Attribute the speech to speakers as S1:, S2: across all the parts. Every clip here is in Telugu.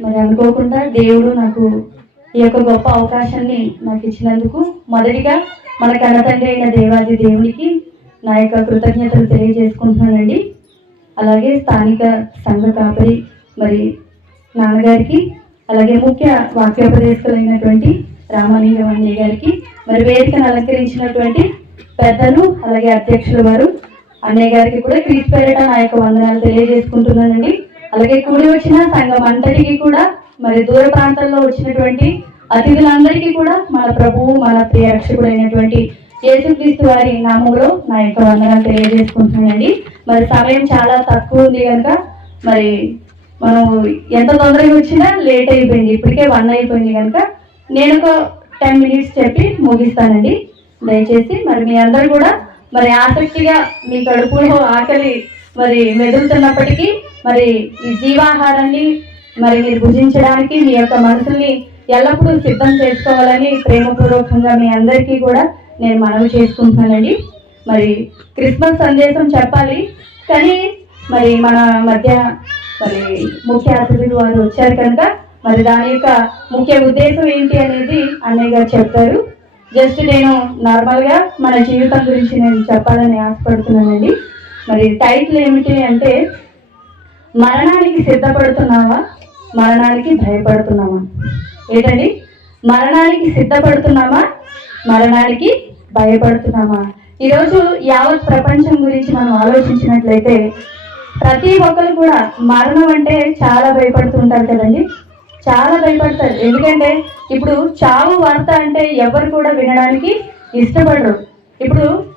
S1: మరి అనుకోకుండా దేవుడు నాకు ఈ యొక్క గొప్ప అవకాశాన్ని నాకు ఇచ్చినందుకు మొదటిగా మన కన్నతండ్రి అయిన దేవాది దేవునికి నా యొక్క కృతజ్ఞతలు తెలియజేసుకుంటున్నానండి. అలాగే స్థానిక సంఘ కాపరి మరి నాన్నగారికి అలాగే ముఖ్య వాక్యోపదేశకులైనటువంటి రామలింగం అన్నయ్య గారికి మరి వేదికను అలంకరించినటువంటి పెద్దలు అలాగే అధ్యక్షుల వారు అన్నయ్య గారికి కూడా క్రీస్ పేరిట నా యొక్క వందనాలు తెలియజేసుకుంటున్నానండి. అలాగే కూడి వచ్చిన సంఘం అంతటికి కూడా మరి దూర ప్రాంతాల్లో వచ్చినటువంటి అతిథులందరికీ కూడా మన ప్రభువు మన ప్రియ రక్షకుడైనటువంటి యేసుక్రీస్తు వారి నామంలో నా యొక్క వందనాలు తెలియజేసుకుంటున్నానండి. మరి సమయం చాలా తక్కువ ఉంది కనుక మరి మనం ఎంత తొందరగా వచ్చినా లేట్ అయిపోయింది. ఇప్పటికే వన్ అయిపోయింది కనుక నేను ఒక టెన్ మినిట్స్ చెప్పి ముగిస్తానండి. దయచేసి మరి మీ అందరు కూడా మరి ఆసక్తిగా మీ కడుపులో ఆకలి మరి మెదులుతున్నప్పటికీ మరి ఈ జీవాహారాన్ని మరి మీరు భుజించడానికి మీ యొక్క మనసుల్ని ఎల్లప్పుడూ సిద్ధం చేసుకోవాలని ప్రేమపూర్వకంగా మీ అందరికీ కూడా నేను మనవి చేసుకుంటున్నానండి. మరి క్రిస్మస్ సందేశం చెప్పాలి కానీ మరి మన మధ్య మరి ముఖ్య అతిథులు వారు వచ్చారు కనుక మరి దాని యొక్క ముఖ్య ఉద్దేశం ఏంటి అనేది అన్నయ్య గారు చెప్తారు. జస్ట్ నేను నార్మల్గా మన జీవితం గురించి నేను చెప్పాలని ఆశపడుతున్నానండి. మరి టైటిల్ ఏమిటి అంటే మరణానికి సిద్ధపడుతున్నావా? మరణానికి భయపడుతున్నామా ఏంటండి? మరణానికి సిద్ధపడుతున్నామా? మరణానికి భయపడుతున్నామా? ఈరోజు యావత్ ప్రపంచం గురించి మనం ఆలోచించినట్లయితే ప్రతి ఒక్కరు కూడా మరణం అంటే చాలా భయపడుతుంటారు కదండి? చాలా భయపడతారు. ఎందుకంటే ఇప్పుడు చావు వార్త అంటే ఎవరు కూడా వినడానికి ఇష్టపడరు. ఇప్పుడు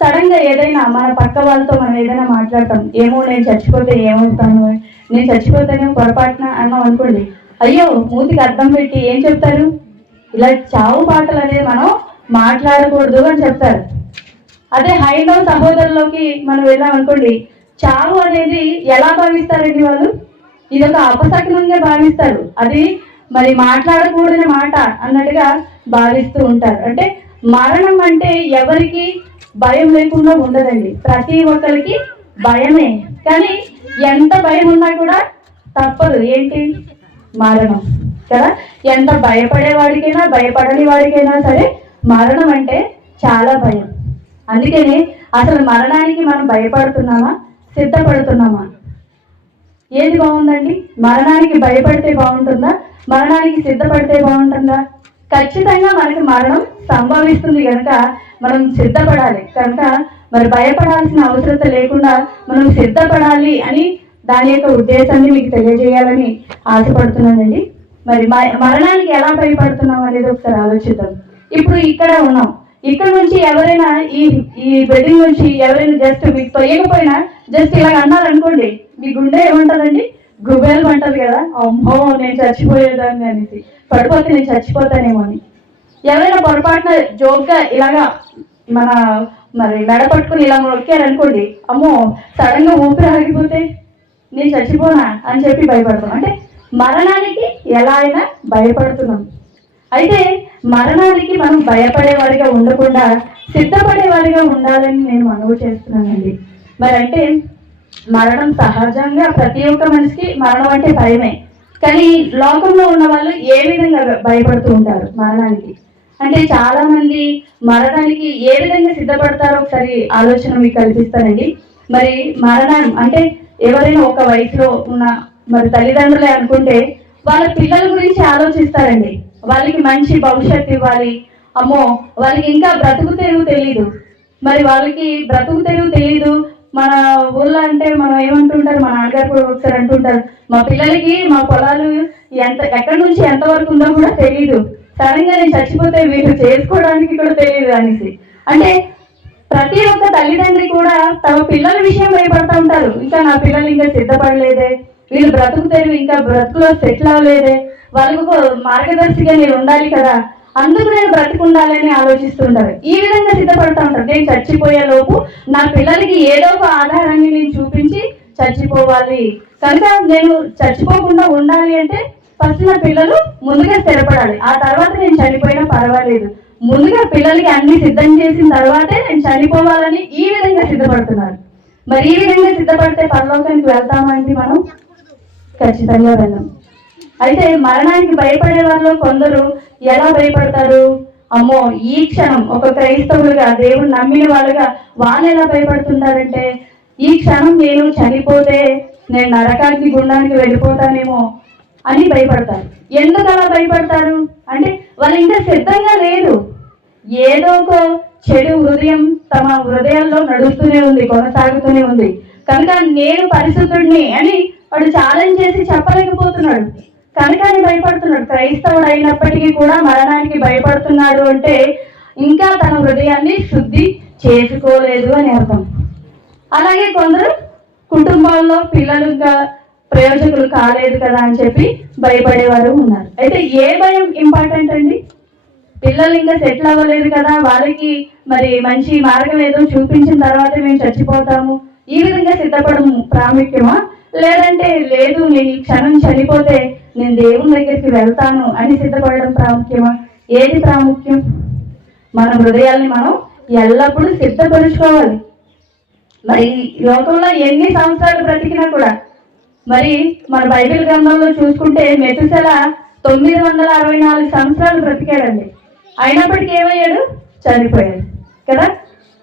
S1: సడన్గా ఏదైనా మన పక్క వాళ్ళతో మనం ఏదైనా మాట్లాడతాం ఏమో నేను చచ్చిపోతే ఏమవుతాను నేను చచ్చిపోతేనే పొరపాటున అన్నాం అనుకోండి అయ్యో మూతికి అర్థం పెట్టి ఏం చెప్తారు? ఇలా చావు పాటలు అనేది మనం మాట్లాడకూడదు అని చెప్తారు. అదే హైందవ సహోదరులోకి మనం వెళ్ళాం అనుకోండి చావు అనేది ఎలా భావిస్తారండి వాళ్ళు? ఇది ఒక అపశకనంగా భావిస్తారు. అది మరి మాట్లాడకూడని మాట అన్నట్టుగా భావిస్తూ ఉంటారు. అంటే మరణం అంటే ఎవరికి భయం లేకుండా ఉండదండి. ప్రతి ఒక్కరికి భయమే. కానీ ఎంత భయం ఉన్నా కూడా తప్పదు. ఏంటి? మరణం. కదా? ఎంత భయపడే వాడికైనా భయపడని వాడికైనా సరే మరణం అంటే చాలా భయం. అందుకని అసలు మరణానికి మనం భయపడుతున్నామా? సిద్ధపడుతున్నామా? ఏది బాగుందండి? మరణానికి భయపడితే బాగుంటుందా? మరణానికి సిద్ధపడితే బాగుంటుందా? ఖచ్చితంగా మనకి మరణం సంభవిస్తుంది కనుక మనం సిద్ధపడాలి. కనుక మరి భయపడాల్సిన అవసరత లేకుండా మనం సిద్ధపడాలి అని దాని యొక్క ఉద్దేశాన్ని మీకు తెలియజేయాలని ఆశపడుతున్నానండి. మరి మరణానికి ఎలా భయపడుతున్నాం అనేది ఒకసారి ఆలోచిద్దాం. ఇప్పుడు ఇక్కడ ఉన్నాం. ఇక్కడ నుంచి ఎవరైనా ఈ ఈ బెడ్డింగ్ నుంచి ఎవరైనా జస్ట్ మీకు తొయ్యకపోయినా జస్ట్ ఇలా అన్నారనుకోండి మీ గుండె ఏమంటారండి గుబేలు అంటారు కదా. అమ్మో నేను చచ్చిపోయేదాన్ని అనేసి. పడిపోతే నేను చచ్చిపోతానేమో అని. ఎవరైనా పొరపాటున జోక్గా ఇలాగా మన మరి మెడ పట్టుకుని ఇలా నొక్కారనుకోండి అమ్మో సడన్గా ఊపిరి ఆగిపోతే నేను చచ్చిపోనా అని చెప్పి భయపడతాం. అంటే మరణానికి ఎలా అయినా భయపడుతున్నాం. అయితే మరణానికి మనం భయపడేవారిగా ఉండకుండా సిద్ధపడేవారిగా ఉండాలని నేను మనవి చేస్తున్నానండి. మరి అంటే మరణం సహజంగా ప్రతి ఒక్క మనిషికి మరణం అంటే భయమే. కానీ లోకంలో ఉన్న వాళ్ళు ఏ విధంగా భయపడుతూ ఉంటారు మరణానికి? అంటే చాలా మంది మరణానికి ఏ విధంగా సిద్ధపడతారో ఒకసారి ఆలోచన మీకు కల్పిస్తానండి. మరి మరణం అంటే ఎవరైనా ఒక వయసులో ఉన్న మరి తల్లిదండ్రులే అనుకుంటే వాళ్ళ పిల్లల గురించి ఆలోచిస్తారండి. వాళ్ళకి మంచి భవిష్యత్తు ఇవ్వాలి. అమ్మో వాళ్ళకి ఇంకా బ్రతుకు తెరువు తెలీదు. మరి వాళ్ళకి బ్రతుకు తెరువు తెలీదు. మన ఊళ్ళో అంటే మనం ఏమంటుంటారు? మా నాన్నగారు కూడా ఒకసారి అంటుంటారు మా పిల్లలకి మా పొలాలు ఎంత ఎక్కడి నుంచి ఎంత వరకు ఉందో కూడా తెలియదు సడన్గా నేను చచ్చిపోతే వీళ్ళు చేసుకోవడానికి కూడా తెలియదు అనేసి. అంటే ప్రతి ఒక్క తల్లిదండ్రి కూడా తమ పిల్లల విషయం భయపడతా ఉంటారు. ఇంకా నా పిల్లలు ఇంకా సిద్ధపడలేదే. వీళ్ళు బ్రతుకు తెరువు ఇంకా బ్రతుకులో సెటిల్ అవ్వలేదే. వాళ్ళకు మార్గదర్శిగా నేను ఉండాలి కదా. అందుకు నేను బ్రతికుండాలని ఆలోచిస్తుంటారు ఈ విధంగా సిద్ధపడతా ఉంటారు. నేను చచ్చిపోయే లోపు నా పిల్లలకి ఏదో ఒక ఆధారాన్ని నేను చూపించి చచ్చిపోవాలి. కనుక నేను చచ్చిపోకుండా ఉండాలి అంటే ఫస్ట్ నా పిల్లలు ముందుగా స్థిరపడాలి. ఆ తర్వాత నేను చనిపోయినా పర్వాలేదు. ముందుగా పిల్లలకి అన్ని సిద్ధం చేసిన తర్వాతే నేను చనిపోవాలని ఈ విధంగా సిద్ధపడుతున్నారు. మరి ఈ విధంగా సిద్ధపడితే పరలోకానికి వెళ్తామండి మనం? ఖచ్చితంగా వెళ్ళాం అయితే మరణానికి భయపడే వారిలో కొందరు ఎలా భయపడతారు? అమ్మో ఈ క్షణం ఒక క్రైస్తవులుగా దేవుడు నమ్మిన వాళ్ళుగా వాళ్ళు ఎలా భయపడుతుంటారంటే ఈ క్షణం నేను చనిపోతే నేను నరకానికి గుండానికి వెళ్ళిపోతానేమో అని భయపడతారు. ఎందుకు అలా భయపడతారు? అంటే వాళ్ళు ఇంకా సిద్ధంగా లేదు ఏదో ఒక చెడు హృదయం తమ హృదయాల్లో నడుస్తూనే ఉంది కొనసాగుతూనే ఉంది. కనుక నేను పరిశుద్ధుడిని అని వాడు ఛాలెంజ్ చేసి చెప్పలేకపోతున్నాడు. కనుక ఆయన భయపడుతున్నాడు. క్రైస్తవుడు అయినప్పటికీ కూడా మరణానికి భయపడుతున్నాడు అంటే ఇంకా తన హృదయాన్ని శుద్ధి చేసుకోలేదు అని అర్థం. అలాగే కొందరు కుటుంబాల్లో పిల్లలు ఇంకా ప్రయోజకులు కాలేదు కదా అని చెప్పి భయపడేవారు ఉన్నారు. అయితే ఏ భయం ఇంపార్టెంట్ అండి? పిల్లలు ఇంకా సెటిల్ అవ్వలేదు కదా వాళ్ళకి మరి మంచి మార్గం ఏదో చూపించిన తర్వాత మేము చచ్చిపోతాము ఈ విధంగా సిద్ధపడము ప్రాముఖ్యమా? లేదంటే లేదు నేను ఈ క్షణం చనిపోతే నేను దేవుని దగ్గరికి వెళ్తాను అని సిద్ధపడడం ప్రాముఖ్యమా? ఏది ప్రాముఖ్యం? మన హృదయాల్ని మనం ఎల్లప్పుడూ సిద్ధపరుచుకోవాలి. మరి లోకంలో ఎన్ని సంవత్సరాలు బ్రతికినా కూడా మరి మన బైబిల్ గ్రంథంలో చూసుకుంటే మెతుసెల తొమ్మిది వందల అరవై నాలుగు సంవత్సరాలు బ్రతికాడండి. అయినప్పటికీ ఏమయ్యాడు? చనిపోయాడు. కదా?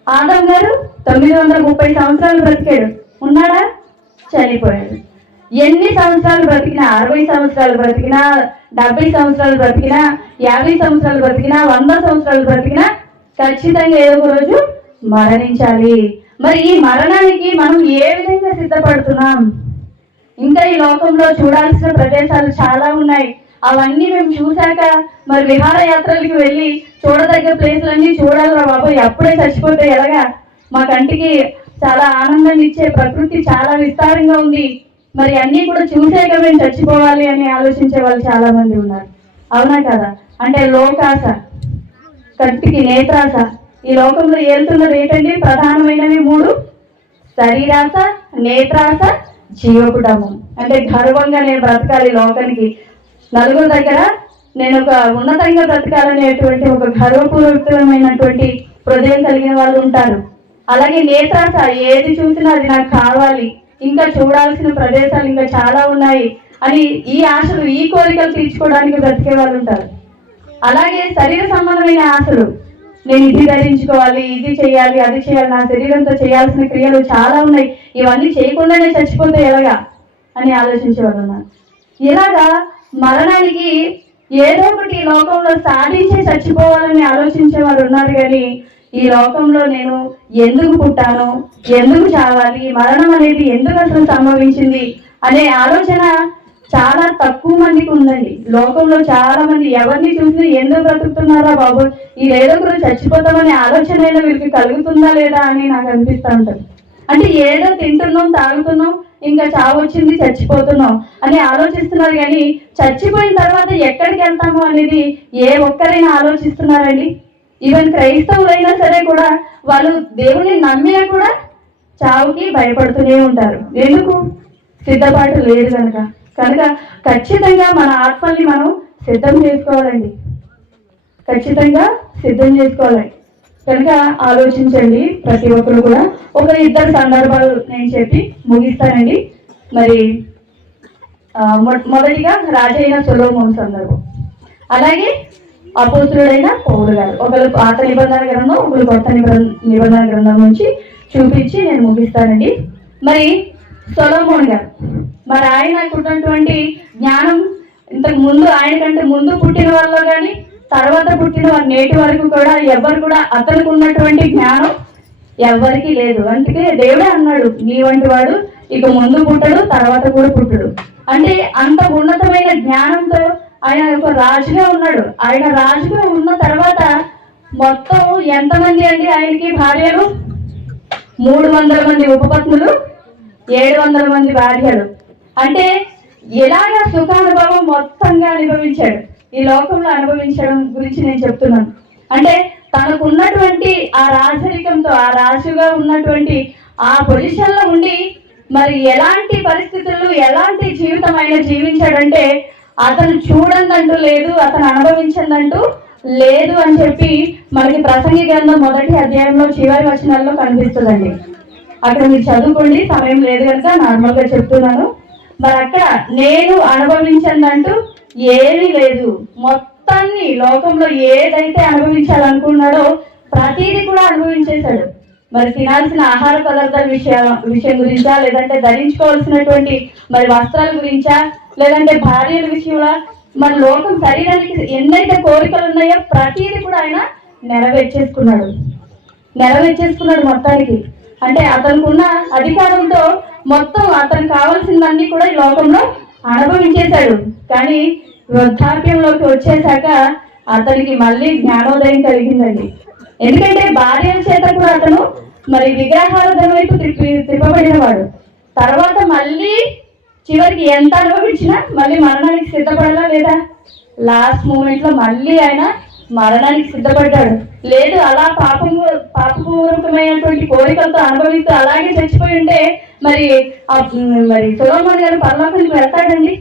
S1: ఆదం గారు తొమ్మిది వందల ముప్పై సంవత్సరాలు బ్రతికాడు. ఉన్నాడా? చనిపోయాడు. ఎన్ని సంవత్సరాలు బ్రతికినా అరవై సంవత్సరాలు బ్రతికినా డెబ్బై సంవత్సరాలు బ్రతికినా యాభై సంవత్సరాలు బ్రతికినా వంద సంవత్సరాలు బ్రతికినా ఖచ్చితంగా ఏదో ఒక రోజు మరణించాలి. మరి ఈ మరణానికి మనం ఏ విధంగా సిద్ధపడుతున్నాం? ఇంకా ఈ లోకంలో చూడాల్సిన ప్రదేశాలు చాలా ఉన్నాయి. అవన్నీ మేము చూశాక మరి విహారయాత్రలకు వెళ్ళి చూడదగ్గ ప్లేసులన్నీ చూడాలరా బాబు అప్పుడే చచ్చిపోతే ఎలాగా? మా కంటికి చాలా ఆనందాన్ని ఇచ్చే ప్రకృతి చాలా విస్తారంగా ఉంది. మరి అన్నీ కూడా చూసాక మేము చచ్చిపోవాలి అని ఆలోచించే వాళ్ళు చాలా మంది ఉన్నారు. అవునా కదా? అంటే లోకాస కంటికి నేత్రాస. ఈ లోకంలో ఏలుతున్నది ఏంటండి? ప్రధానమైనవి మూడు. శరీరాస నేత్రాస జీవకుటము అంటే గర్వంగా నేను బ్రతకాలి లోకానికి. నలుగురు దగ్గర నేను ఒక ఉన్నతంగా బ్రతకాలనేటువంటి ఒక గర్వపూర్వకమైనటువంటి హృదయం కలిగిన వాళ్ళు ఉంటారు. అలాగే నేత్రాస ఏది చూసినా అది నాకు కావాలి. ఇంకా చూడాల్సిన ప్రదేశాలు ఇంకా చాలా ఉన్నాయి అని ఈ ఆశలు ఈ కోరికలు తీర్చుకోవడానికి బ్రతికే వాళ్ళు ఉంటారు. అలాగే శరీర సంబంధమైన ఆశలు. నేను ఇది ధరించుకోవాలి ఇది చేయాలి అది చేయాలి నా శరీరంతో చేయాల్సిన క్రియలు చాలా ఉన్నాయి. ఇవన్నీ చేయకుండానే చచ్చిపోతే ఎలాగా? అని ఆలోచించే వాళ్ళు ఉన్నారు. ఇలాగా మరణానికి ఏదో ఒకటి లోకంలో సాధించి చచ్చిపోవాలని ఆలోచించే వారు ఉన్నారు కానీ ఈ లోకంలో నేను ఎందుకు పుట్టాను ఎందుకు చావాలి ఈ మరణం అనేది ఎందుకు అసలు సంభవించింది అనే ఆలోచన చాలా తక్కువ మందికి ఉందండి. లోకంలో చాలా మంది ఎవరిని చూసినా ఎందుకు బ్రతుకుతున్నారా బాబు? ఈ ఏదో ఒక రోజు చచ్చిపోతామనే ఆలోచన అయినా వీరికి కలుగుతుందా లేదా అని నాకు అనిపిస్తూ ఉంటుంది. అంటే ఏదో తింటున్నాం తాగుతున్నాం ఇంకా చావు వచ్చింది చచ్చిపోతున్నాం అని ఆలోచిస్తున్నారు కానీ చచ్చిపోయిన తర్వాత ఎక్కడికి వెళ్తాము అనేది ఏ ఒక్కరైనా ఆలోచిస్తున్నారండి? ఈవెన్ క్రైస్తవులైనా సరే కూడా వాళ్ళు దేవుని నమ్మినా కూడా చావుకి భయపడుతూనే ఉంటారు. ఎందుకు? సిద్ధపాటు లేదు కనుక కనుక ఖచ్చితంగా మన ఆత్మల్ని మనం సిద్ధం చేసుకోవాలండి. ఖచ్చితంగా సిద్ధం చేసుకోవాలి. కనుక ఆలోచించండి ప్రతి ఒక్కరు కూడా. ఒక ఇద్దరు సందర్భాలు నేను చెప్పి ముగిస్తానండి. మరి మొ- మొదటిగా రాజైన సొలోమోన్ సందర్భం. అలాగే అపోతుడైన పౌరు గారు. ఒకరు పాత నిబంధన గ్రంథం ఒకరు కొత్త నిబంధన నిబంధన గ్రంథం నుంచి చూపించి నేను ముగిస్తానండి. మరి సొలమోన్ గారు మరి ఆయన ఉన్నటువంటి జ్ఞానం ఇంతకు ముందు ఆయన కంటే ముందు పుట్టిన వాళ్ళు కానీ తర్వాత పుట్టిన వారు నేటి వరకు కూడా ఎవరు కూడా అతనికి ఉన్నటువంటి జ్ఞానం ఎవరికి లేదు. అందుకే దేవుడే అన్నాడు నీ వంటి వాడు ఇక ముందు పుట్టడు తర్వాత కూడా పుట్టడు. అంటే అంత ఉన్నతమైన జ్ఞానంతో ఆయన ఒక రాజుగా ఉన్నాడు. ఆయన రాజుగా ఉన్న తర్వాత మొత్తం ఎంతమంది అండి ఆయనకి భార్యలు? మూడు వందల మంది ఉపపత్నులు ఏడు వందల మంది భార్యలు. అంటే ఎలాగ సుఖానుభవం మొత్తంగా అనుభవించాడు. ఈ లోకంలో అనుభవించడం గురించి నేను చెప్తున్నాను. అంటే తనకున్నటువంటి ఆ రాజరికంతో ఆ రాజుగా ఉన్నటువంటి ఆ పొజిషన్లో ఉండి మరి ఎలాంటి పరిస్థితులు ఎలాంటి జీవితం ఆయన జీవించాడంటే అతను చూడందంటూ లేదు అతను అనుభవించిందంటూ లేదు అని చెప్పి మనకి ప్రసంగి గ్రంథం మొదటి అధ్యాయంలో చివరి వచనాల్లో కనిపిస్తుందండి. అక్కడ మీరు చదువుకోండి సమయం లేదు కనుక నార్మల్గా చెప్తున్నాను. మరి అక్కడ నేను అనుభవించిందంటూ ఏమీ లేదు. మొత్తాన్ని లోకంలో ఏదైతే అనుభవించాలనుకున్నాడో ప్రతిదీ కూడా అనుభవించేశాడు. మరి తినాల్సిన ఆహార పదార్థాల విషయం విషయం గురించా లేదంటే ధరించుకోవాల్సినటువంటి మరి వస్త్రాల గురించా లేదంటే భార్యల విషయంలో? మన లోకం శరీరానికి ఎన్నైతే కోరికలు ఉన్నాయో ప్రతిదీ కూడా ఆయన నెరవేర్చేసుకున్నాడు. నెరవేర్చేసుకున్నాడు మొత్తానికి. అంటే అతనికి ఉన్న అధికారంతో మొత్తం అతనికి కావాల్సిందన్నీ కూడా ఈ లోకంలో అనుభవించేశాడు. కానీ వృద్ధాప్యంలోకి వచ్చేసాక అతనికి మళ్ళీ జ్ఞానోదయం కలిగిందండి. ఎందుకంటే భార్యల చేత కూడా అతను మరి విగ్రహాల వైపు త్రిప్పి త్రిప్పబడినవాడు తర్వాత మళ్ళీ చివరికి ఎంత అనుభవించినా మళ్ళీ మరణానికి సిద్ధపడాలా లేదా? లాస్ట్ మూమెంట్లో మళ్ళీ ఆయన మరణానికి సిద్ధపడ్డాడు. లేదు అలా పాపము పాపపూర్వకమైనటువంటి కోరికలతో అనుభవిస్తూ అలాగే చచ్చిపోయి ఉంటే మరి మరి సులోమన్ గారు పర్లోకానికి వెళ్తాడండి?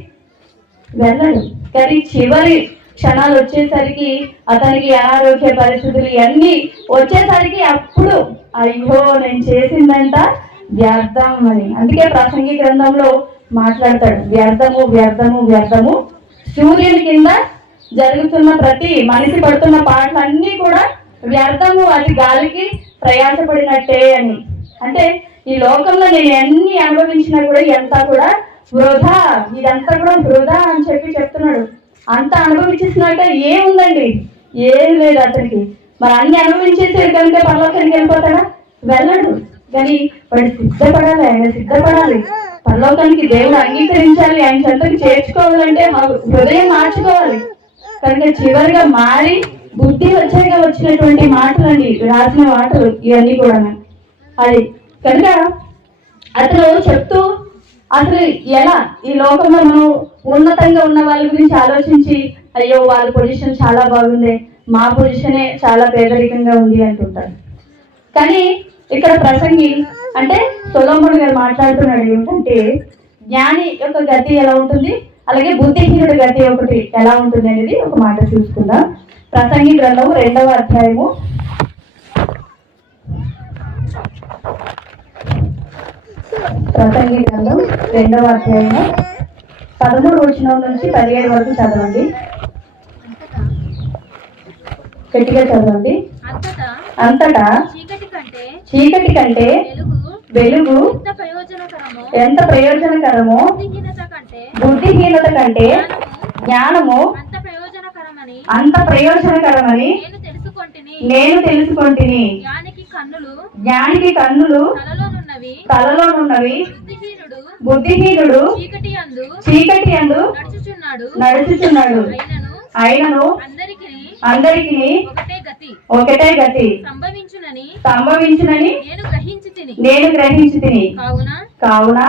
S1: వెళ్ళడు. కానీ చివరి క్షణాలు వచ్చేసరికి అతనికి అనారోగ్య పరిస్థితులు ఇవన్నీ వచ్చేసరికి అప్పుడు అయ్యో నేను చేసిందంట వ్యర్థం అని. అందుకే ప్రసంగి గ్రంథంలో మాట్లాడతాడు వ్యర్థము వ్యర్థము వ్యర్థము. సూర్యుని కింద జరుగుతున్న ప్రతి మనిషి పడుతున్న పాటలన్నీ కూడా వ్యర్థము అది గాలికి ప్రయాసపడినట్టే అని. అంటే ఈ లోకంలో నేను ఎన్ని అనుభవించినా కూడా ఎంత కూడా వృధా ఇదంతా కూడా వృధా అని చెప్పి చెప్తున్నాడు. అంత అనుభవించేసినాక ఏముందండి? ఏం లేదు అతనికి. మరి అన్ని అనుభవించేసాడు కనుక పర్లోకానికి వెళ్ళిపోతాడా? వెళ్ళడు. కానీ వాడు సిద్ధపడాలి ఆయన సిద్ధపడాలి. పరలోకానికి దేవుడు అంగీకరించాలి ఆయన చెంతకు చేర్చుకోవాలంటే మా హృదయం మార్చుకోవాలి. కనుక చివరిగా మారి బుద్ధి వచ్చాక వచ్చినటువంటి మాటలు అండి రాసిన మాటలు ఇవన్నీ కూడా అది కనుక అతను చెప్తూ అసలు ఎలా ఈ లోకంలో మనం ఉన్నతంగా ఉన్న వాళ్ళ గురించి ఆలోచించి అయ్యో వాళ్ళ పొజిషన్ చాలా బాగుంది మా పొజిషనే చాలా పేదరికంగా ఉంది అంటుంటారు. కానీ ఇక్కడ ప్రసంగి అంటే సొలోముడు గారు మాట్లాడుతున్నాడు ఏంటంటే జ్ఞాని యొక్క గతి ఎలా ఉంటుంది? అలాగే బుద్ధిహీనుడి గతి ఒకటి ఎలా ఉంటుంది అనేది ఒక మాట చూసుకుందాం. ప్రసంగి గ్రంథము రెండవ అధ్యాయము. ప్రసంగి గ్రంథం రెండవ అధ్యాయము. పదమూడు వచనం నుంచి పదిహేడు వరకు చదవండి. గట్టిగా చదవండి.
S2: అంతటా చీకటి కంటే వెలుగు ఎంత ప్రయోజనకరమో బుద్ధిహీనత కంటే
S1: జ్ఞానము
S2: అంత ప్రయోజనకరమని
S1: అంత ప్రయోజనకరమని
S2: నేను తెలుసుకొంటిని.
S1: నేను తెలుసుకొంటిని.
S2: జ్ఞానికి కన్నులు
S1: జ్ఞానికి కన్నులు
S2: తలలోనున్నవి
S1: తలలోనున్నవి
S2: బుద్ధిహీనుడు చీకటి అందు
S1: చీకటి అందు
S2: నడుచుచున్నాడు.
S1: నడుచుచున్నాడు.
S2: అయినను అందరికి
S1: అందరికి
S2: ఒకటే గతి
S1: ఒకటే గతి
S2: సంభవించునని
S1: సంభవించునని
S2: నేను గ్రహించి తిని.
S1: నేను గ్రహించి తిని.
S2: కావున
S1: కావున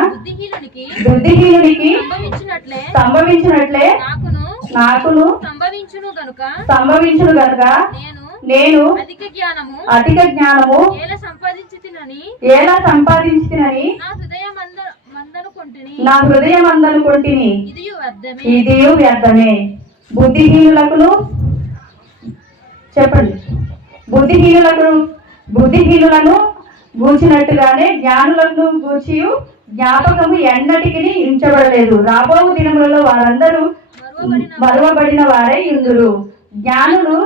S2: బుద్ధిహీనునికి సంభవించినట్లే
S1: సంభవించినట్లే
S2: నాకును
S1: నాకును
S2: సంభవించును గనుక
S1: సంభవించును గనుక
S2: నేను
S1: నేను
S2: అధిక జ్ఞానము
S1: అధిక జ్ఞానము
S2: ఎలా సంపాదించి తినని
S1: ఎలా సంపాదించినని
S2: నా హృదయం మందనుకొంటిని
S1: నా హృదయం అందనుకొంటిని
S2: ఇది వ్యర్థమే.
S1: ఇది వ్యర్థమే. బుద్ధిహీనులకు చెప్పండి. బుద్ధిహీనులకు బుద్ధిహీనులను గూర్చినట్టుగానే జ్ఞానులను గూర్చి జ్ఞాపకము ఎన్నటికి ఉంచబడలేదు రాబో దినములలో వారందరూ
S2: మరువబడిన
S1: వారై ఇందురు. జ్ఞానులు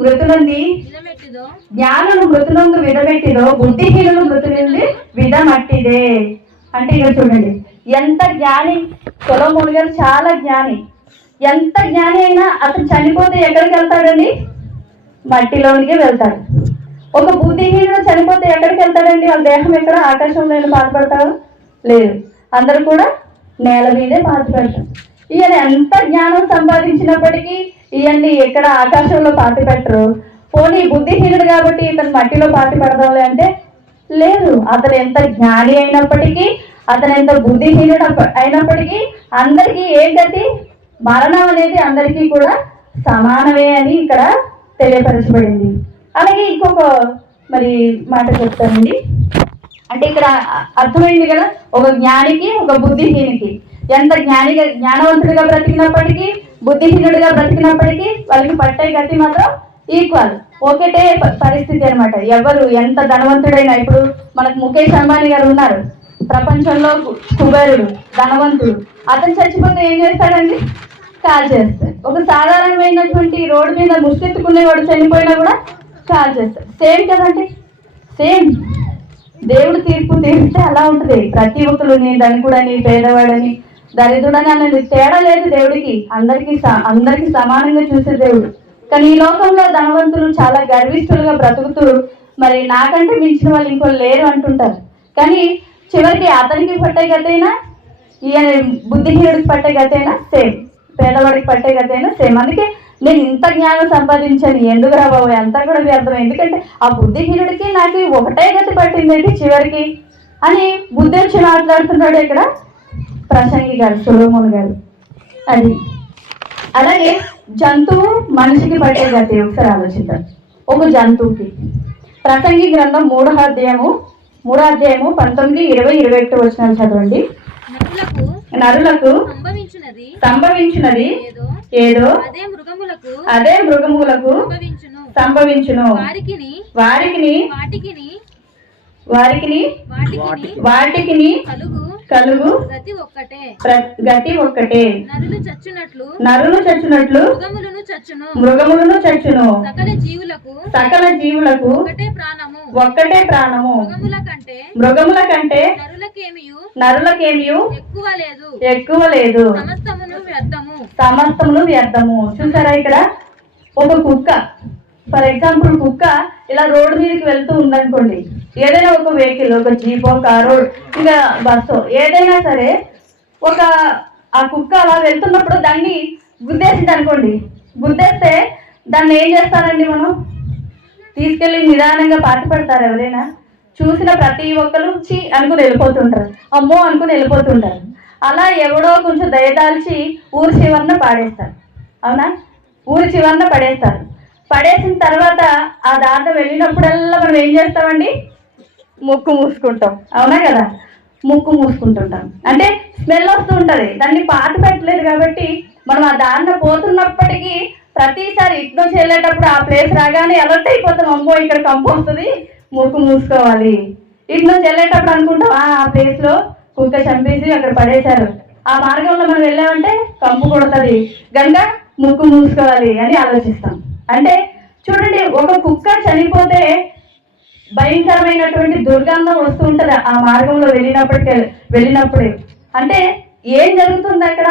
S1: మృతులంది? జ్ఞానులు మృతులందు విధమెట్టిదో బుద్ధిహీనులు మృతులంది? విధమట్టిదే. అంటే ఇక్కడ చూడండి. ఎంత జ్ఞాని? సొలోమోన్ గారు చాలా జ్ఞాని. ఎంత జ్ఞాని అయినా అతను చనిపోతే ఎక్కడికి వెళ్తాడండి? మట్టిలోనికి వెళ్తాడు. ఒక బుద్ధిహీనుడు చనిపోతే ఎక్కడికి వెళ్తాడండి? వాళ్ళ దేహం ఎక్కడ? ఆకాశంలో ఏమైనా బాధపడతాడు లేదు. అందరూ కూడా నేల మీదే బాధపడతారు ఈయన ఎంత జ్ఞానం సంపాదించినప్పటికీ ఇవన్నీ ఎక్కడ ఆకాశంలో పాతి పెట్టరు పోనీ బుద్ధిహీనుడు కాబట్టి ఇతను మట్టిలో పాతి పెడదాంలే అంటే లేదు. అతను ఎంత జ్ఞాని అయినప్పటికీ అతను ఎంత బుద్ధిహీనుడు అయినప్పటికీ అందరికీ ఏంటది మరణం అనేది అందరికీ కూడా సమానమే అని ఇక్కడ తెలియపరచబడింది. అలాగే ఇంకొక మరి మాట చెప్తానండి. అంటే ఇక్కడ అర్థమైంది కదా ఒక జ్ఞానికి ఒక బుద్ధిహీనికి. ఎంత జ్ఞానిగా జ్ఞానవంతుడిగా బ్రతికినప్పటికీ బుద్ధిహీనుడిగా బ్రతికినప్పటికీ వాళ్ళకి పట్టే గతి మాత్రం ఈక్వల్ ఒకటే పరిస్థితి అనమాట ఎవరు ఎంత ధనవంతుడైనా ఇప్పుడు మనకు ముఖేష్ అంబానీ గారు ఉన్నారు. ప్రపంచంలో కుబేరుడు ధనవంతుడు. అతను చచ్చిపోతే ఏం చేస్తాడండి? కాల్ చేస్తారు ఒక సాధారణమైనటువంటి రోడ్డు మీద ముష్టెత్తుకునేవాడు చనిపోయినా కూడా కాల్ చేస్తారు సేమ్ కదండి? సేమ్ దేవుడు తీర్పు తీరిస్తే అలా ఉంటుంది. ప్రతి ఒక్కరు నీ ధనికుడని పేదవాడని దరిద్రుడని అనేది తేడా లేదు దేవుడికి. అందరికీ అందరికి సమానంగా చూసే దేవుడు. కానీ ఈ లోకంలో ధనవంతులు చాలా గర్విష్ఠులుగా బ్రతుకుతూ మరి నాకంటే మించిన వాళ్ళు ఇంకో లేరు అంటుంటారు. కానీ చివరికి అతనికి పట్టే గతైనా ఈయన బుద్ధిహీనుడికి పట్టే గతైనా సేమ్. పేదవాడికి పట్టే గతైనా సేమ్. అందుకే నేను ఇంత జ్ఞానం సంపాదించాను ఎందుకు రా బాబు అంతా కూడా వ్యర్థం. ఎందుకంటే ఆ బుద్ధిహీనుడికి నాకు ఒకటే గతి పట్టిందండి చివరికి అని బుద్ధి వచ్చి మాట్లాడుతున్నాడు ఇక్కడ ప్రసంగి గారు సులోమోన్ గారు. అది. అలాగే జంతువు మనిషికి పట్టే గతి ఒకసారి ఆలోచిద్దాం ఒక జంతువుకి. ప్రసంగి గ్రంథం మూడో అధ్యాయము మూడో అధ్యాయము పంతొమ్మిది ఇరవై ఇరవై ఒకటి వచ్చిన చదవండి.
S2: నరులకు
S1: నరులకు
S2: సంభవించినది
S1: సంభవించినది
S2: ఏదో? అదే మృగములకు
S1: అదే మృగములకు
S2: సంభవించును.
S1: సంభవించును.
S2: వారికిని
S1: వారికిని
S2: వాటికిని
S1: వారికిని
S2: వాటికిని
S1: వాటికిని
S2: కలుగు గతి ఒక్కటే.
S1: గతి ఒక్కటే.
S2: నరులు చచ్చునట్లు
S1: నరులు చచ్చునట్లు
S2: మృగములను చచ్చును.
S1: మృగములను చచ్చును.
S2: సకల జీవులకు
S1: సకల జీవులకు
S2: ఒకటే ప్రాణము.
S1: ఒక్కటే ప్రాణము.
S2: మృగముల కంటే
S1: మృగముల కంటే
S2: నరులకేమియు?
S1: నరులకేమియు?
S2: ఎక్కువ లేదు.
S1: ఎక్కువ లేదు.
S2: సమస్తమును వ్యర్థము.
S1: సమస్తమును వ్యర్థము. చూసారా ఇక్కడ? ఒక కుక్క. ఫర్ ఎగ్జాంపుల్ కుక్క ఇలా రోడ్డు మీదకి వెళ్తూ ఉందనుకోండి ఏదైనా ఒక వెహికల్ ఒక జీపో కారో ఇంకా బస్సు ఏదైనా సరే ఒక ఆ కుక్క అలా వెళ్తున్నప్పుడు దాన్ని గుద్దేసింది అనుకోండి గుద్దేస్తే దాన్ని ఏం చేస్తారండి మనం? తీసుకెళ్ళి నిదానంగా పాతి ఎవరైనా. చూసిన ప్రతి ఒక్కరు చి అనుకుని వెళ్ళిపోతుంటారు. అమ్మో అనుకుని వెళ్ళిపోతుంటారు. అలా ఎవడో కొంచెం దయదాల్చి ఊరి చివరన పాడేస్తారు. అవునా? ఊరి చివరన పడేస్తారు. పడేసిన తర్వాత ఆ దాంట్లో వెళ్ళినప్పుడల్లా మనం ఏం చేస్తామండి? ముక్కు మూసుకుంటాం. అవునా కదా? ముక్కు మూసుకుంటుంటాం. అంటే స్మెల్ వస్తూ ఉంటుంది. దాన్ని పాత పెట్టలేదు కాబట్టి మనం ఆ దారిన పోతున్నప్పటికీ ప్రతిసారి ఇటు చేయలేటప్పుడు ఆ ప్లేస్ రాగానే అలర్ట్ అయిపోతాం. అమ్మో ఇక్కడ కంపు వస్తుంది. ముక్కు మూసుకోవాలి. ఇటు నుంచి అనుకుంటాం "ఆ, ప్లేస్లో ప్లేస్లో కుక్క చంపేసి అక్కడ పడేశారు. ఆ మార్గంలో మనం వెళ్ళామంటే కంపు కొడుతుంది. గనుక ముక్కు మూసుకోవాలి అని ఆలోచిస్తాం. అంటే చూడండి ఒక కుక్క చనిపోతే భయంకరమైనటువంటి దుర్గంధం వస్తూ ఉంటుంది ఆ మార్గంలో వెళ్ళినప్పటికే వెళ్ళినప్పుడే. అంటే ఏం జరుగుతుంది అక్కడ?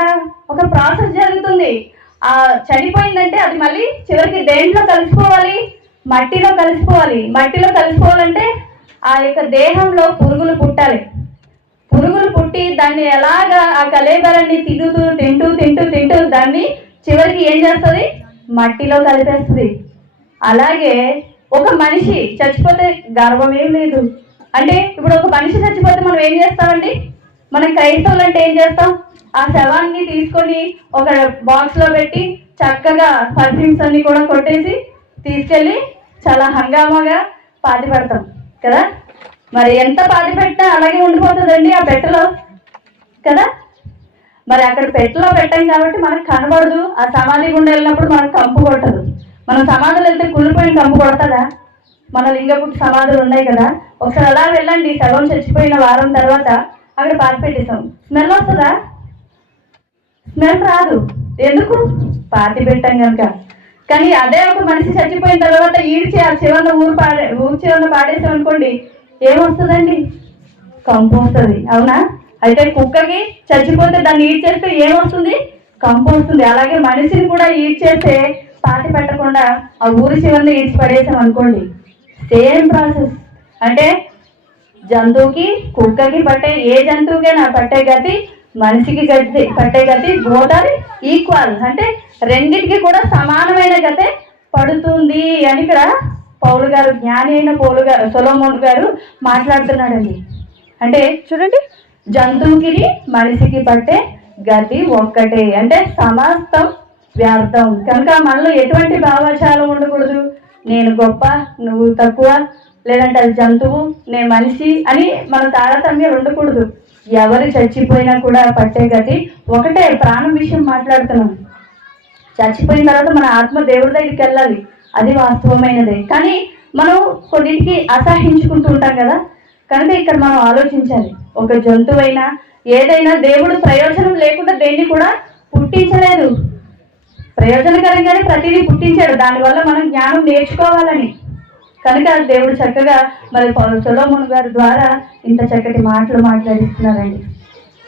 S1: ఒక ప్రాసెస్ జరుగుతుంది. ఆ చనిపోయిందంటే అది మళ్ళీ చివరికి దేంట్లో కలిసిపోవాలి? మట్టిలో కలిసిపోవాలి. మట్టిలో కలిసిపోవాలంటే ఆ యొక్క దేహంలో పురుగులు పుట్టాలి. పురుగులు పుట్టి దాన్ని ఎలాగా ఆ కలేబరాన్ని తింటూ తింటూ తింటూ తింటూ దాన్ని చివరికి ఏం చేస్తుంది? మట్టిలో కలిపేస్తుంది. అలాగే ఒక మనిషి చచ్చిపోతే గర్వం ఏం లేదు. అంటే ఇప్పుడు ఒక మనిషి చచ్చిపోతే మనం ఏం చేస్తామండి? మన క్రైస్తవులు అంటే ఏం చేస్తాం? ఆ శవాన్ని తీసుకొని ఒక బాక్స్లో పెట్టి చక్కగా పర్ఫ్యూమ్స్ అన్ని కూడా కొట్టేసి తీసుకెళ్ళి చాలా హంగామాగా పాతి పెడతాం. కదా? మరి ఎంత పాతి పెట్టినా అలాగే ఉండిపోతుందండి ఆ పెట్టలో. కదా? మరి అక్కడ పెట్టలో పెట్టాం కాబట్టి మనకు కనబడదు. ఆ సమాధి గుండా వెళ్ళినప్పుడు మనకు కంపు కొట్టదు. మనం సమాధులు వెళ్తే కుళ్ళిపోయిన కంపు కొడతదా మన లింగపుట్టు సమాధులు ఉన్నాయి కదా. ఒకసారి అలా వెళ్ళండి. శవం చచ్చిపోయిన వారం తర్వాత అక్కడ పాతి పెట్టేసాం స్మెల్ వస్తుందా? స్మెల్ రాదు. ఎందుకు? పాతి పెట్టాం కనుక కానీ అదే ఒక మనిషి చచ్చిపోయిన తర్వాత ఈడ్చి ఆ చివరిన ఊరు పాడే ఊరు చివరిన పాడేసాం అనుకోండి ఏమొస్తుందండి? కంపు వస్తుంది. అవునా? అయితే కుక్కకి చచ్చిపోతే దాన్ని ఈడ్ చేస్తే ఏమొస్తుంది? కంపు వస్తుంది అలాగే మనిషిని కూడా ఈడ్ చేస్తే పాతి పెట్టకుండా ఆ ఊరి చివరిని ఈడ్చి పడేసాం అనుకోండి. Same process. అంటే జంతువుకి కుక్కకి పట్టే ఏ జంతువుకైనా పట్టే గతి మనిషికి గతి పట్టే గతి బోటాలి ఈక్వల్ అంటే రెండింటికి కూడా సమానమైన గతే పడుతుంది అని ఇక్కడ పౌలు గారు జ్ఞాని అయిన పౌలు గారు సొలోమోన్ గారు మాట్లాడుతున్నాడండి అంటే చూడండి. జంతువుకి మనిషికి పట్టే గతి ఒక్కటే. అంటే సమస్తం వ్యర్థం. కనుక మనలో ఎటువంటి భావాచారం ఉండకూడదు. నేను గొప్ప నువ్వు తక్కువ లేదంటే అది జంతువు నేను మనిషి అని మన తారతమ్యాలు ఉండకూడదు. ఎవరు చచ్చిపోయినా కూడా పట్టే గతి ఒకటే. ప్రాణం విషయం మాట్లాడుతున్నాం. చచ్చిపోయిన తర్వాత మన ఆత్మ దేవుడి దగ్గరికి వెళ్ళాలి. అది వాస్తవమైనదే. కానీ మనం కొన్నిటికి అసహించుకుంటూ ఉంటాం కదా. కనుక ఇక్కడ మనం ఆలోచించాలి. ఒక జంతువైనా ఏదైనా దేవుడు ప్రయోజనం లేకుండా దేన్ని కూడా పుట్టించలేదు. ప్రయోజనకరంగానే ప్రతిదీ పుట్టించాడు. దానివల్ల మనం జ్ఞానం నేర్చుకోవాలని. కనుక దేవుడు చక్కగా మరి పౌ- గారి ద్వారా ఇంత చక్కటి మాటలు మాట్లాడిస్తున్నారండి.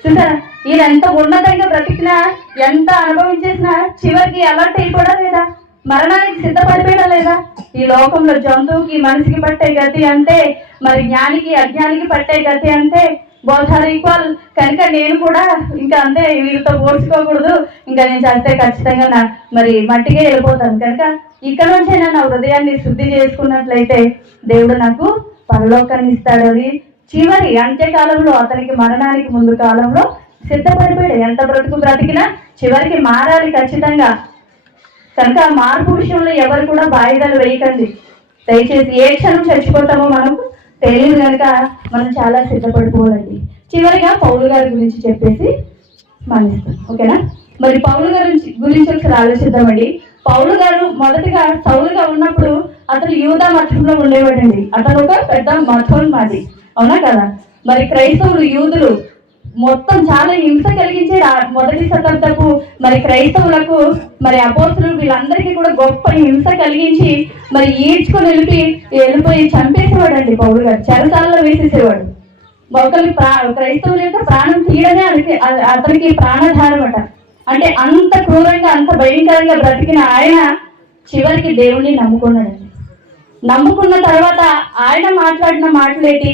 S1: చూసారా? ఈయన ఎంత ఉన్నతంగా బ్రతికినా ఎంత అనుభవించేసినా చివరికి అలర్ట్ అయిపోవడం లేదా? మరణానికి సిద్ధపడిపోయినా లేదా? ఈ లోకంలో జంతువుకి మనిషికి పట్టే గతి అంటే మరి జ్ఞానికి అజ్ఞానికి పట్టే గతి అంటే బోత్ ఆర్ ఈక్వల్ కనుక నేను కూడా ఇంకా అంతే వీరితో పోల్చుకోకూడదు. ఇంకా నేను చస్తే ఖచ్చితంగా నా మరి మట్టికే వెళ్ళిపోతాను. కనుక ఇక్కడ నుంచైనా నా హృదయాన్ని శుద్ధి చేసుకున్నట్లయితే దేవుడు నాకు పరలోకాన్ని ఇస్తాడు. అది చివరి అంత్యకాలంలో అతనికి మరణానికి ముందు కాలంలో సిద్ధపడిపోయాడు. ఎంత బ్రతుకు బ్రతికినా చివరికి మారాలి ఖచ్చితంగా. కనుక మార్పు విషయంలో ఎవరు కూడా వాయిదాలు వేయకండి. దయచేసి ఏ క్షణం చచ్చిపోతామో మనకు తెలియదు కనుక మనం చాలా సిద్ధపడుకోవాలండి చివరిగా పౌలు గారి గురించి చెప్పేసి మానేస్తాం ఓకేనా? మరి పౌలు గారి గురించి- గురించి ఒకసారి ఆలోచిద్దామండి. పౌలు గారు మొదటగా సౌలుగా ఉన్నప్పుడు అతను యూద మఠంలో ఉండేవాడండి. అతను ఒక పెద్ద మఠోన్మాది. అవునా కదా? మరి క్రైస్తవులు యూదులు మొత్తం చాలా హింస కలిగించే మొదటి శతాబ్దపు మరి క్రైస్తవులకు మరి అపోస్తులు వీళ్ళందరికీ కూడా గొప్ప హింస కలిగించి మరి ఈడ్చుకొని వెళ్ళి వెళ్ళిపోయి చంపేసేవాడండి పౌరు గారు. చెరసాలలో వేసేసేవాడు. ఒకరి ప్రా క్రైస్తవుల యొక్క ప్రాణం తీయడమే అతనికి అతనికి ప్రాణధారం అట అంటే అంత క్రూరంగా అంత భయంకరంగా బ్రతికిన ఆయన చివరికి దేవుణ్ణి నమ్ముకున్నాడండి. నమ్ముకున్న తర్వాత ఆయన మాట్లాడిన మాటలేటి?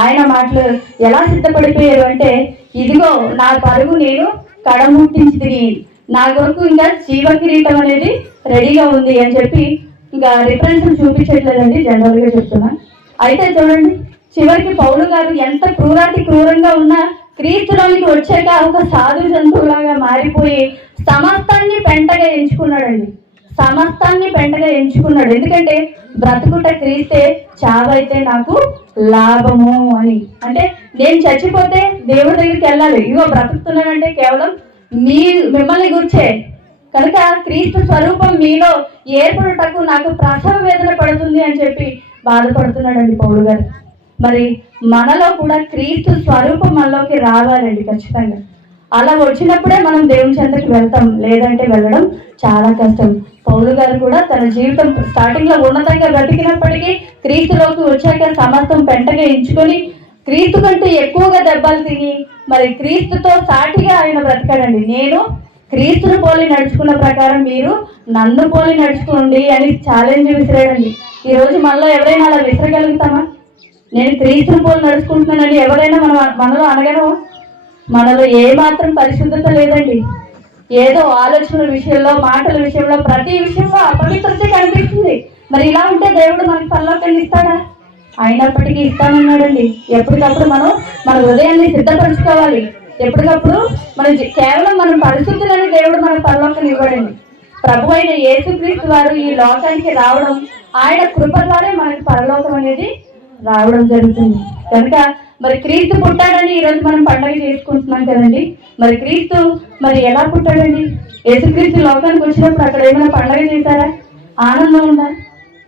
S1: ఆయన మాటలు ఎలా సిద్ధపడిపోయారు అంటే ఇదిగో నా పరుగు నేను కడముట్టించి తిని నా కొరకు ఇంకా జీవ కిరీటం అనేది రెడీగా ఉంది అని చెప్పి ఇంకా రిఫరెన్స్ చూపించట్లేదండి జనరల్గా చెప్తున్నాను చెప్తున్నా. అయితే చూడండి చివరికి పౌలు గారు ఎంత క్రూరాతి క్రూరంగా ఉన్నా క్రీస్తులోనికి వచ్చాక ఒక సాధు జంతువులాగా మారిపోయి సమస్తాన్ని పెంటగా ఎంచుకున్నాడండి. సమస్తాన్ని పెంటగా ఎంచుకున్నాడు. ఎందుకంటే బ్రతుకుట క్రీస్తే చావైతే నాకు లాభము అని. అంటే నేను చచ్చిపోతే దేవుడి దగ్గరికి వెళ్ళాలి. ఇగో బ్రతుకుతున్నానంటే కేవలం మీ మిమ్మల్ని గుర్చే. కనుక క్రీస్తు స్వరూపం మీలో ఏర్పడటకు నాకు ప్రసవ వేదన పడుతుంది అని చెప్పి బాధపడుతున్నాడండి పౌలు గారు. మరి మనలో కూడా క్రీస్తు స్వరూపం మనలోకి రావాలండి ఖచ్చితంగా. అలా వచ్చినప్పుడే మనం దేవుని చెంతకి వెళ్తాం. లేదంటే వెళ్ళడం చాలా కష్టం. పౌలు గారు కూడా తన జీవితం స్టార్టింగ్లో ఉన్నతంగా బ్రతికినప్పటికీ క్రీస్తులోకి వచ్చాక సమస్తం పెంటగా ఎంచుకొని క్రీస్తు కంటే ఎక్కువగా దెబ్బలు తిని మరి క్రీస్తుతో సాటిగా ఆయన బ్రతికాడండి. నేను క్రీస్తును పోలి నడుచుకున్న ప్రకారం మీరు నన్ను పోలి నడుచుకోండి అని ఛాలెంజ్ విసిరాడండి ఈ రోజు మనలో ఎవరైనా అలా విసిరగలుగుతామా? నేను క్రీస్తుని పోలి నడుచుకుంటున్నానని ఎవరైనా మన మనలో అనగలమా మనలో ఏ మాత్రం పరిశుద్ధత లేదండి. ఏదో ఆలోచనల విషయంలో మాటల విషయంలో ప్రతి విషయంలో అపవిత్రత కనిపిస్తుంది. మరి ఇలా ఉంటే దేవుడు మనకి పనిలోకి ఇస్తాడా? అయినప్పటికీ ఇస్తానన్నాడండి. ఎప్పటికప్పుడు మనం మన హృదయాన్ని సిద్ధపరచుకోవాలి. ఎప్పటికప్పుడు మన కేవలం మనం పరిశుద్ధులని దేవుడు మన పరలోకం ఇవ్వడండి. ప్రభు అయిన యేసుక్రీస్తు వారు ఈ లోకానికి రావడం ఆయన కృప ద్వారా మనకి పరలోకం అనేది రావడం జరుగుతుంది. కనుక మరి క్రీస్తు పుట్టాడని ఈరోజు మనం పండగ చేసుకుంటున్నాం కదండి. మరి క్రీస్తు మరి ఎలా పుట్టాడండి? యేసుక్రీస్తు లోకానికి వచ్చినప్పుడు అక్కడ ఏమైనా పండగ చేశారా? ఆనందం ఉందా?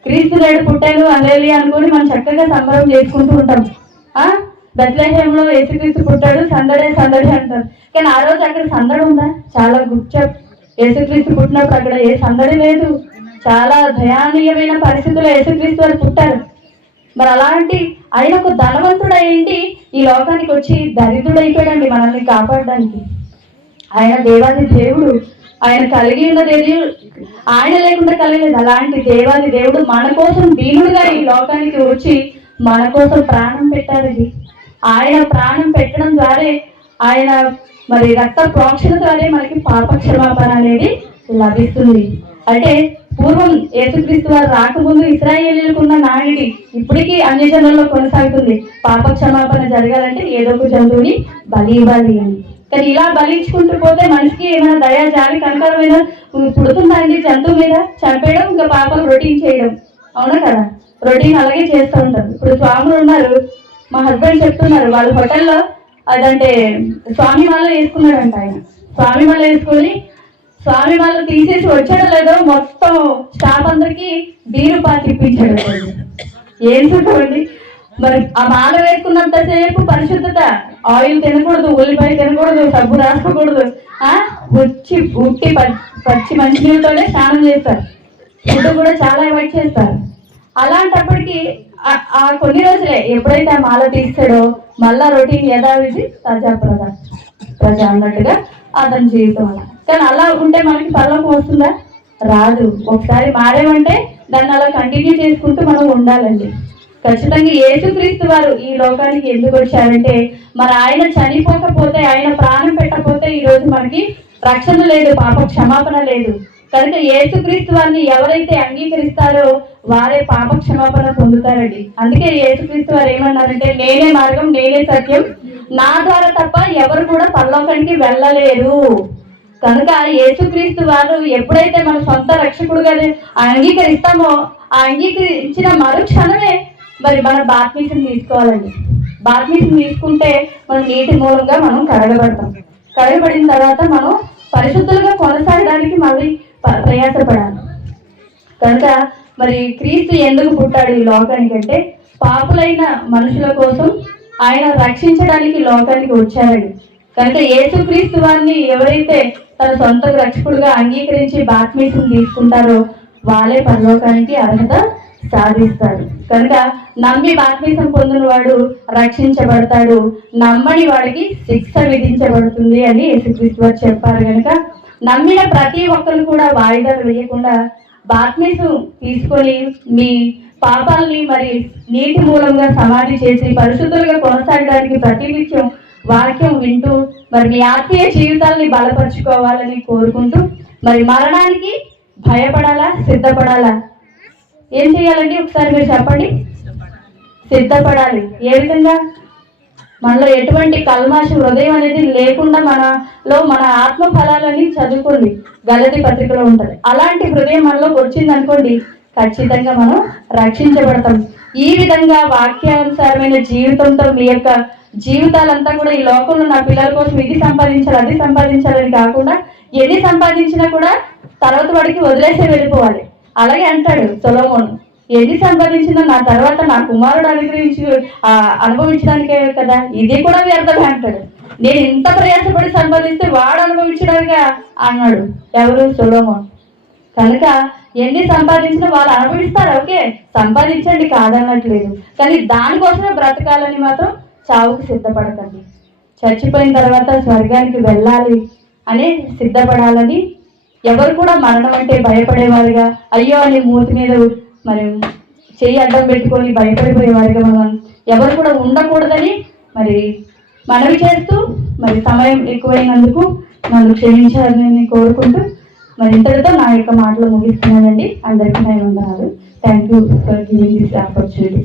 S1: క్రీస్తు లేడు పుట్టాడు అల్లేలి అనుకుని మనం చక్కగా సంబరం చేసుకుంటూ ఉంటాం. ఆ? బెత్లహేంలో యేసుక్రీస్తు పుట్టాడు సందడే సందడి అంటారు. కానీ ఆ రోజు అక్కడ సందడి ఉందా? చాలా గుప్చప్ యేసుక్రీస్తు పుట్టినప్పుడు అక్కడ ఏ సందడి లేదు. చాలా దయానీయమైన పరిస్థితుల్లో యేసుక్రీస్తు వారు పుట్టారు. మరి అలాంటి ఆయన ఒక ధనవంతుడు ఈ లోకానికి వచ్చి దరిద్రుడైపోయాడండి మనల్ని కాపాడడానికి. ఆయన దేవాది దేవుడు. ఆయన కలిగి ఉన్నది ఆయన లేకుండా కలిగలేదు. అలాంటి దేవాది దేవుడు మన కోసం దీనుడుగా ఈ లోకానికి వచ్చి మన కోసం ప్రాణం పెట్టారండి ఆయన ప్రాణం పెట్టడం ద్వారా ఆయన మరి రక్త ప్రోక్షణ ద్వారా మనకి పాప క్షమాపణ అనేది లభిస్తుంది. అంటే పూర్వం యేసుక్రీస్తు వారు రాకముందు ఇస్రాయేలీలకు ఉన్న నాయుడి ఇప్పటికీ అన్ని జనుల్లో కొనసాగుతుంది. పాప క్షమాపణ జరగాలంటే ఏదో ఒక జంతువుని బలి ఇవ్వాలి అని. కానీ ఇలా బలించుకుంటూ పోతే మనిషికి ఏమైనా దయా జాలి కనకరమైన పుడుతుందా అండి జంతువు మీద? చంపేయడం ఇంకా పాపం రొటీన్ చేయడం. అవునా కదా? రొటీన్ అలాగే చేస్తూ ఉంటారు. ఇప్పుడు స్వాములు ఉన్నారు. మా హస్బెండ్ చెప్తున్నారు వాళ్ళ హోటల్లో అదంటే స్వామి మాల వేసుకున్నాడంట ఆయన. స్వామి మాల వేసుకొని స్వామి వాళ్ళు తీసేసి వచ్చాడో లేదో మొత్తం స్టాఫ్ అందరికి బీరు పాతి ఇప్పించాడు ఏం చూడండి మరి ఆ మాల వేసుకున్నంతసేపు పరిశుద్ధత ఆయిల్ తినకూడదు ఉల్లిపాయ తినకూడదు సబ్బు రాసుకోకూడదు. ఆ? వచ్చి ఉట్టి పచ్చి మంచినీళ్ళతోనే స్నానం చేస్తారు. ఫుడ్ కూడా చాలా అవాయిడ్ చేస్తారు. అలాంటప్పటికి ఆ- కొన్ని రోజులే ఎప్పుడైతే ఆ మాల తీస్తాడో మళ్ళా రొటీన్ యథావిధి ప్రజా ప్రజా ప్రజ అన్నట్టుగా అతని జీవితం అలా. కానీ అలా ఉంటే మనకి పర్లోకం వస్తుందా? రాదు. ఒకసారి మారేమంటే దాన్ని అలా కంటిన్యూ చేసుకుంటూ మనం ఉండాలండి. ఖచ్చితంగా యేసుక్రీస్తు వారు ఈ లోకానికి ఎందుకు వచ్చారంటే మన ఆయన చనిపోకపోతే ఆయన ప్రాణం పెట్టకపోతే ఈ రోజు మనకి రక్షణ లేదు పాప క్షమాపణ లేదు. కనుక యేసుక్రీస్తు వారిని ఎవరైతే అంగీకరిస్తారో వారే పాప క్షమాపణ పొందుతారండి. అందుకే యేసుక్రీస్తు వారు ఏమన్నారంటే నేనే మార్గం నేనే సత్యం. నా ద్వారా తప్ప ఎవరు కూడా పరలోకానికి వెళ్ళలేరు. కనుక యేసుక్రీస్తు వారు ఎప్పుడైతే మన సొంత రక్షకుడుగా అంగీకరిస్తామో ఆ అంగీకరించిన మరుక్షణమే మరి మన బాత్మీసం తీసుకోవాలండి. బాత్మీసం తీసుకుంటే మనం నీటి మూలంగా మనం కడగబడతాం కడగబడిన తర్వాత మనం పరిశుద్ధులుగా కొనసాగడానికి మళ్ళీ ప్రయాసపడాలి. కనుక మరి క్రీస్తు ఎందుకు పుట్టాడు ఈ లోకానికి అంటే పాపులైన మనుషుల కోసం ఆయన రక్షించడానికి లోకానికి వచ్చారండి. కనుక యేసుక్రీస్తు వారిని ఎవరైతే తన సొంత రక్షకుడుగా అంగీకరించి బాట్మీసులు తీసుకుంటారో వాళ్ళే పరలోకానికి అర్హత సాధిస్తారు. కనుక నమ్మి బాప్తీసం పొందిన వాడు రక్షించబడతాడు. నమ్మని వాడికి శిక్ష విధించబడుతుంది అని యేసుక్రీస్తు వారు చెప్పారు కనుక నమ్మిన ప్రతి ఒక్కరు కూడా వాయిదాలు వేయకుండా బాప్తీసం తీసుకొని మీ పాపాలని మరి నీటి మూలంగా సమాధి చేసి పరిశుద్ధులుగా కొనసాగడానికి ప్రతినిత్యం వాక్యం వింటూ మరి మీ ఆత్మీయ జీవితాల్ని బలపరుచుకోవాలని కోరుకుంటూ మరి మరణానికి భయపడాలా సిద్ధపడాలా? ఏం చేయాలండి? ఒకసారి మీరు చెప్పండి. సిద్ధపడాలి. ఏ విధంగా? మనలో ఎటువంటి కల్మాష హృదయం అనేది లేకుండా మనలో మన ఆత్మ ఫలాలని చదువుకోండి. గలతి పత్రికలో ఉంటుంది. అలాంటి హృదయం మనలో వచ్చింది అనుకోండి ఖచ్చితంగా మనం రక్షించబడతాం. ఈ విధంగా వాక్యానుసారమైన జీవితంతో మీ యొక్క జీవితాలంతా కూడా ఈ లోకంలో నా పిల్లల కోసం ఇది సంపాదించాలి అది సంపాదించాలని కాకుండా ఎన్ని సంపాదించినా కూడా తర్వాత వాడికి వదిలేసే వెళ్ళిపోవాలి. అలాగే అంటాడు సొలోమోన్ ఎన్ని సంపాదించినా నా తర్వాత నా కుమారుడు అనుగ్రహించి అనుభవించడానికే కదా? ఇది కూడా వ్యర్థమే అంటాడు. నేను ఇంత ప్రయాసపడి సంపాదిస్తే వాడు అనుభవించడానికే? అన్నాడు ఎవరు? సొలోమోన్. కనుక ఎన్ని సంపాదించినా వాళ్ళు అనుభవిస్తారు ఓకే సంపాదించండి కాదన్నట్లేదు కానీ దానికోసమే బ్రతకాలని మాత్రం చావుకు సిద్ధపడకండి. చచ్చిపోయిన తర్వాత స్వర్గానికి వెళ్ళాలి అని సిద్ధపడాలని ఎవరు కూడా మరణం అంటే భయపడేవారుగా అయ్యో అని మూతి మీద మరి చెయ్యి అడ్డం పెట్టుకొని భయపడిపోయేవారుగా మనం ఎవరు కూడా ఉండకూడదని మరి మనవి చేస్తూ మరి సమయం ఎక్కువైనందుకు నన్ను క్షమించాలని కోరుకుంటూ మరి ఇంతటితో నా యొక్క మాటలు ముగిస్తున్నానండి. అందరికీ నేను వందనాలు. Thank you for giving this opportunity